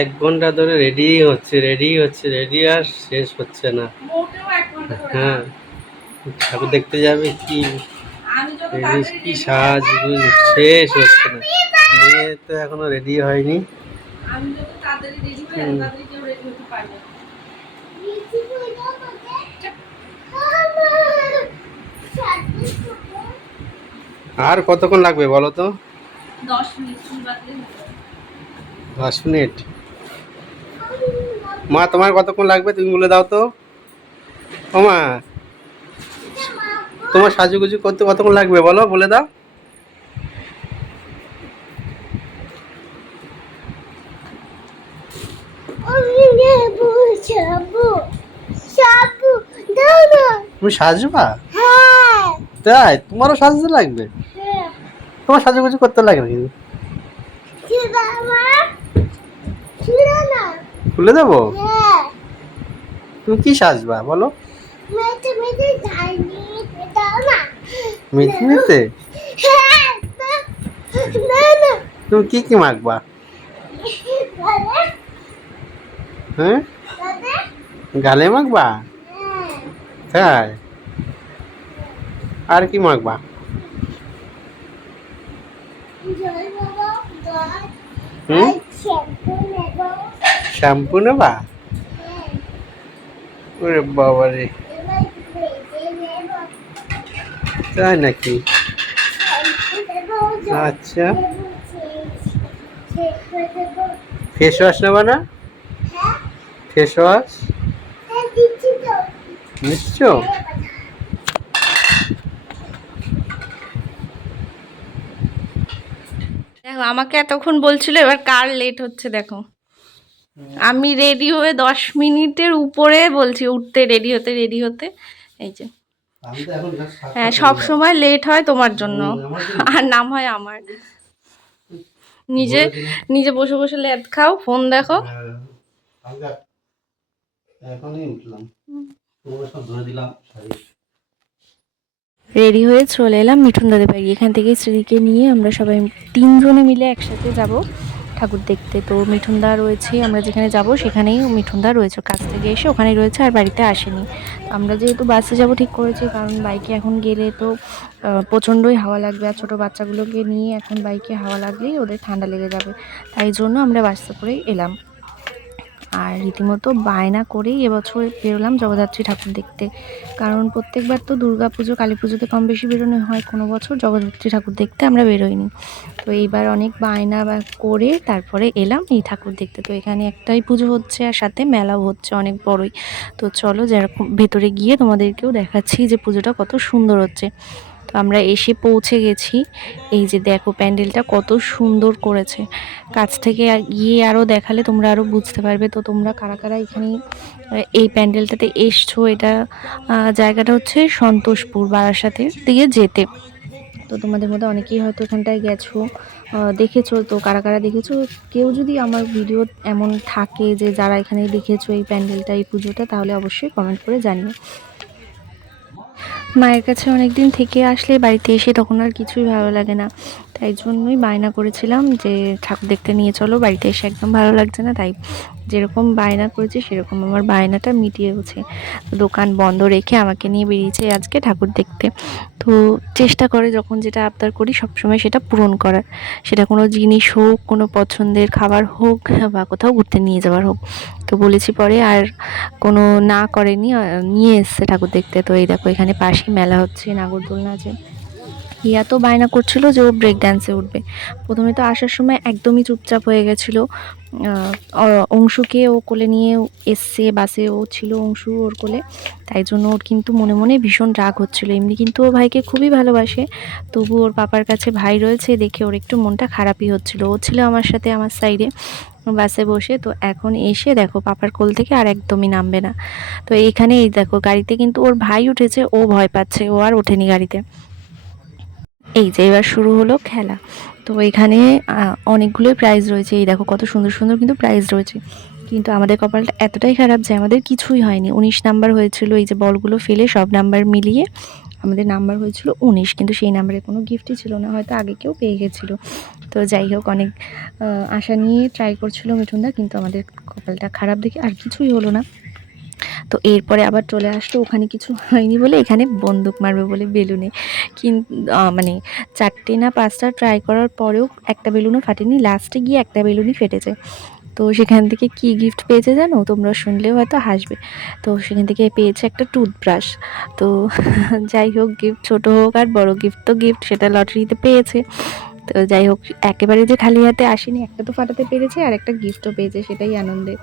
1 ঘন্টা ধরে রেডি হচ্ছে, রেডি আর শেষ হচ্ছে না। হ্যাঁ, ঠাকুর দেখতে যাবে কি কি সাজগুজ শেষ হচ্ছে না। মেয়ে তো এখনো রেডি হয়নি। আর কতক্ষণ লাগবে বলো তো? 10 মিনিট। মা তোমার কতক্ষণ লাগবে তুমি বলে দাও তো। ও মা, তোমার সাজুগুজু করতে কতক্ষণ লাগবে বলো, বলে দাও। তুমি সাজবা? তাই তোমারও সাজতে লাগবে? তোমার সাজুগুজু করতে লাগে নাকি? খুলে দেবো? তুমি কি সাজবা বলো? মেথিতে? তুমি কি কি মাখবা? হ্যাঁ, গালে মাখবা? তাই, আর কি মাখবা? হুম, শ্যাম্পু নেবা? ওরে বাবা রে, তাই নাকি? আচ্ছা, ফেস ওয়াশ নেবা না? ফেস ওয়াশ নিশ্চয়। দেখো আমাকে এতক্ষণ বলছিল এবার কার লেট হচ্ছে দেখো। আমি রেডি হয়ে 10 মিনিটের উপরে বলছি উঠতে, রেডি হতে। এই যে হ্যাঁ, সব সময় লেট হয় তোমার জন্য আর নাম হয় আমার। নিজে নিজে বসে বসে লেট খাও, ফোন দেখো। এখনই উঠলাম, সব ধরে দিলাম। রেডি হয়ে চলে এলাম মিঠুন দাদের বাড়ি। এখান থেকে স্ত্রীকে নিয়ে আমরা সবাই 3জনে মিলে একসাথে যাব ঠাকুর দেখতে। তো মিঠুনদা রয়েছে, আমরা যেখানে যাব সেখানেই মিঠুনদা রয়েছে, কাছ থেকে এসে ওখানেই রয়েছে, আর বাড়িতে আসেনি। আমরা যেহেতু বাসে যাব ঠিক করেছি, কারণ বাইকে এখন গেলে তো প্রচণ্ডই হাওয়া লাগবে, আর ছোটো বাচ্চাগুলোকে নিয়ে এখন বাইকে হাওয়া লাগলেই ওদের ঠান্ডা লেগে যাবে। তাই জন্য আমরা বাসে করেই এলাম। আর রীতিমতো বায়না করেই এবছর বেরোলাম জগদ্ধাত্রী ঠাকুর দেখতে, কারণ প্রত্যেকবার তো দুর্গা পুজো কালী পুজোতে কম বেশি বেরোনো হয়, কোনো বছর জগদ্ধাত্রী ঠাকুর দেখতে আমরা বেরোইনি। তো এইবার অনেক বায়না বা করে তারপরে এলাম এই ঠাকুর দেখতে। তো এখানে একটাই পুজো হচ্ছে আর সাথে মেলাও হচ্ছে অনেক বড়ই। তো চলো যেরকম ভেতরে গিয়ে তোমাদেরকেও দেখাচ্ছি যে পুজোটা কত সুন্দর হচ্ছে। তো আমরা এসে পৌঁছে গেছি। এই যে দেখো প্যান্ডেলটা কত সুন্দর করেছে, কাছ থেকে গিয়ে আরও দেখালে তোমরা আরও বুঝতে পারবে। তো তোমরা কারা কারা এখানে এই প্যান্ডেলটাতে এসছো, এটা জায়গাটা হচ্ছে সন্তোষপুর, বারাসাতের দিকে যেতে। তো তোমাদের মধ্যে অনেকেই হয়তো এখানটায় গেছো, দেখেছো। তো কারা কারা দেখেছো, কেউ যদি আমার ভিডিও এমন থাকে যে যারা এখানে দেখেছো এই প্যান্ডেলটা, এই পুজোটা, তাহলে অবশ্যই কমেন্ট করে জানিও। মায়ের কাছে অনেক দিন থেকে আসলে বাড়িতে এসে তখন আর কিছুই ভালো লাগে না, তাই জন্যই বায়না করেছিলাম যে ঠাকুর দেখতে নিয়ে চলো, বাড়িতে এসে একদম ভালো লাগছে না। তাই যেরকম বায়না করেছি সেরকম আমার বায়নাটা মিটিয়েছে। দোকান বন্ধ রেখে আমাকে নিয়ে বেরিয়েছে আজকে ঠাকুর দেখতে। তো চেষ্টা করে যখন যেটা আবদার করি সবসময় সেটা পূরণ করার, সেটা কোনো জিনিস হোক, কোনো পছন্দের খাবার হোক, বা কোথাও ঘুরতে নিয়ে যাওয়ার হোক। তো বলেছি পরে আর কোনো না করেনি, নিয়ে এসছে ঠাকুর দেখতে। তো এই দেখো এখানে পাশেই মেলা হচ্ছে, নাগরদোলনা আছে। হিয়া তো বায়না করছিল যে ও ব্রেক ড্যান্সে উঠবে। প্রথমে তো আসার সময় একদমই চুপচাপ হয়ে গেছিলো। অংশুকে ও কোলে নিয়ে এসছে বাসে, ও ছিল অংশু ওর কোলে, তাই জন্য ওর কিন্তু মনে মনে ভীষণ রাগ হচ্ছিল। এমনি কিন্তু ও ভাইকে খুবই ভালোবাসে, তবু ওর পাপার কাছে ভাই রয়েছে দেখে ওর একটু মনটা খারাপই হচ্ছিল। ও ছিল আমার সাথে আমার সাইডে বাসে বসে। তো এখন এসে দেখো পাপার কোল থেকে আর একদমই নামবে না। তো এইখানে এই দেখো গাড়িতে কিন্তু ওর ভাই উঠেছে, ও ভয় পাচ্ছে, ও আর ওঠেনি গাড়িতে। এই যে এবার শুরু হলো খেলা। তো এখানে অনেকগুলোই প্রাইজ রয়েছে, এই দেখো কত সুন্দর সুন্দর কিন্তু প্রাইজ রয়েছে। কিন্তু আমাদের কপালটা এতটাই খারাপ যে আমাদের কিছুই হয়নি। 19 নাম্বার হয়েছিল, এই যে বলগুলো ফেলে সব নাম্বার মিলিয়ে আমাদের নাম্বার হয়েছিল 19, কিন্তু সেই নাম্বারে কোনো গিফটই ছিল না, হয়তো আগে কেউ পেয়ে গেছিলো। তো যাই হোক, অনেক আশা নিয়ে ট্রাই করছিল মিঠুনদা, কিন্তু আমাদের কপালটা খারাপ দেখে আর কিছুই হলো না। তো এরপরে আবার চলে আসলো, ওখানে কিছু হয়নি বলে এখানে বন্দুক মারবে বলে বেলুনে, কিন্তু মানে 4টে না 5টা ট্রাই করার পরেও একটা বেলুনও ফাটেনি, লাস্টে গিয়ে একটা বেলুনই ফেটেছে। তো সেখান থেকে কি গিফট পেয়েছে জানো, তোমরা শুনলেও হয়তো হাসবে। তো সেখান থেকে পেয়েছে একটা টুথব্রাশ। তো যাই হোক, গিফট ছোট হোক আর বড়, গিফট তো গিফট, সেটা লটারিতে পেয়েছে। তো যাই হোক, একেবারে যে খালি হাতে আসেনি, একটা তো ফাটাতে পেরেছে আর একটা গিফটও পেয়েছে, সেটাই আনন্দে।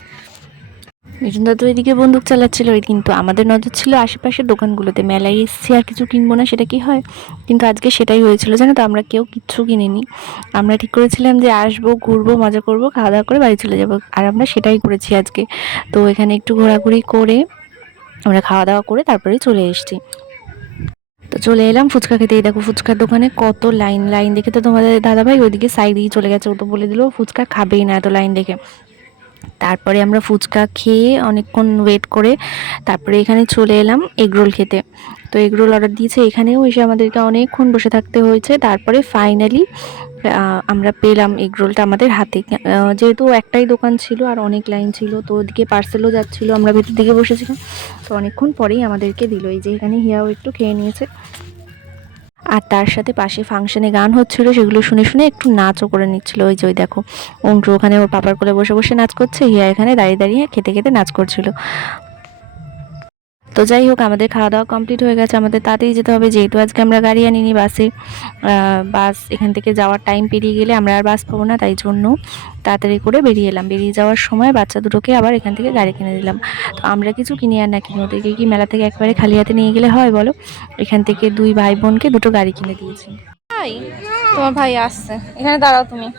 মিঠুনদা তো এদিকে বন্দুক চালাচ্ছিল, কিন্তু আমাদের নজর ছিল আশেপাশের দোকানগুলোতে। মেলায় এসেছি আর কিছু কিনবো না, সেটা কি হয়? কিন্তু আজকে সেটাই হয়েছিল জানো তো, আমরা কেউ কিচ্ছু কিনিনি। আমরা ঠিক করেছিলাম যে আসবো, ঘুরবো, মজা করবো, খাওয়া দাওয়া করে বাড়ি চলে যাবো, আর আমরা সেটাই করেছি আজকে। তো এখানে একটু ঘোরাঘুরি করে আমরা খাওয়া দাওয়া করে তারপরে চলে এসেছি। তো চলে এলাম ফুচকা খেতে। এই দেখো ফুচকার দোকানে কত লাইন, লাইন দেখে তো তোমাদের দাদাভাই ওইদিকে সাইডেই চলে গেছে, ও তো বলে দিল ফুচকা খাবেই না এত লাইন দেখে। তারপরে আমরা ফুচকা খেয়ে অনেকক্ষণ ওয়েট করে তারপরে এখানে চলে এলাম এগরোল খেতে। তো এগরোল অর্ডার দিয়েছে, এখানেও এসে আমাদেরকে অনেকক্ষণ বসে থাকতে হয়েছে। তারপরে ফাইনালি আমরা পেলাম এগরোলটা আমাদের হাতে। যেহেতু একটাই দোকান ছিল আর অনেক লাইন ছিল, তো ওদিকে পার্সেলও যাচ্ছিলো, আমরা ভেতর দিকে বসেছিলাম। তো অনেকক্ষণ পরেই আমাদেরকে দিল। এই যে এখানে হিয়াও একটু খেয়ে নিয়েছে, আর তার সাথে পাশে ফাংশনে গান হচ্ছিল, সেগুলো শুনে শুনে একটু নাচও করে নিচ্ছিল। ওই যে ওই দেখো, অন্টু ওখানে ওর পাপার কোলে বসে বসে নাচ করছে, হিয়া এখানে দাঁড়িয়ে দাঁড়িয়ে খেতে খেতে নাচ করছিল। তো যাই হোক, আমাদের খাওয়া দাওয়া কমপ্লিট হয়ে গেছে, আমাদের তাড়াতাড়ি যেতে হবে, যেহেতু আজকে আমরা গাড়ি আনিনি, বাসে বাস এখান থেকে যাওয়ার টাইম পেরিয়ে গেলে আমরা আর বাস পাবো না, তাই জন্য তাড়াতাড়ি করে বেরিয়ে এলাম। বেরিয়ে যাওয়ার সময় বাচ্চা দুটোকে আবার এখান থেকে গাড়ি কিনে দিলাম। তো আমরা কিছু কিনি আর না কিনি, ওদেরকে কি মেলা থেকে একবারে খালি হাতে নিয়ে গেলে হয় বলো? এখান থেকে 2 ভাই বোনকে 2টো গাড়ি কিনে দিয়েছি। ভাই, তোমার ভাই আসছে, এখানে দাঁড়াও তুমি।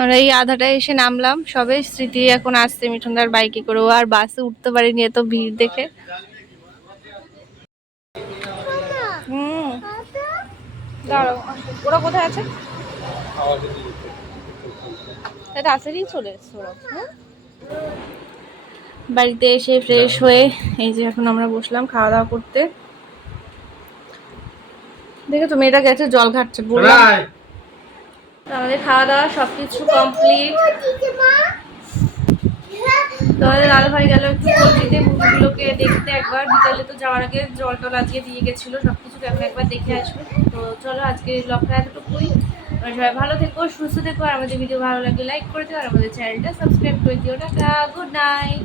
আমরা এই আধাটায় এসে নামলাম সবে, স্মৃতি এখন আসছে মিঠুনদার বাইকে করে, ও আর বাসে উঠতে পারেনি এত ভিড় দেখে। হুম, দাঁড়াও, ওরা কোথায় আছে? তাড়াতাড়ি চলে এসছে ওরা। বাড়িতে এসে ফ্রেশ হয়ে এই যে এখন আমরা বসলাম খাওয়া দাওয়া করতে। দেখে তো মেয়েটা গেছে জল ঘাটছে বললাম। আমাদের খাওয়া দাওয়া সবকিছু কমপ্লিট। তোমাদের দাদা ভাই গেল একটু পল্লীতে মুরগিগুলোকে দেখতে একবার, বিকালে তো যাওয়ার আগে জল টল আজকে দিয়ে গেছিলো, সবকিছু এখন একবার দেখে আসবে। তো চলো আজকে ব্লগটা এতটুকুই। সবাই ভালো থেকো, সুস্থ থেকো, আর আমাদের ভিডিও ভালো লাগলে লাইক করে দিও, আর আমাদের চ্যানেলটা সাবস্ক্রাইব করে দিও। Tata, good night.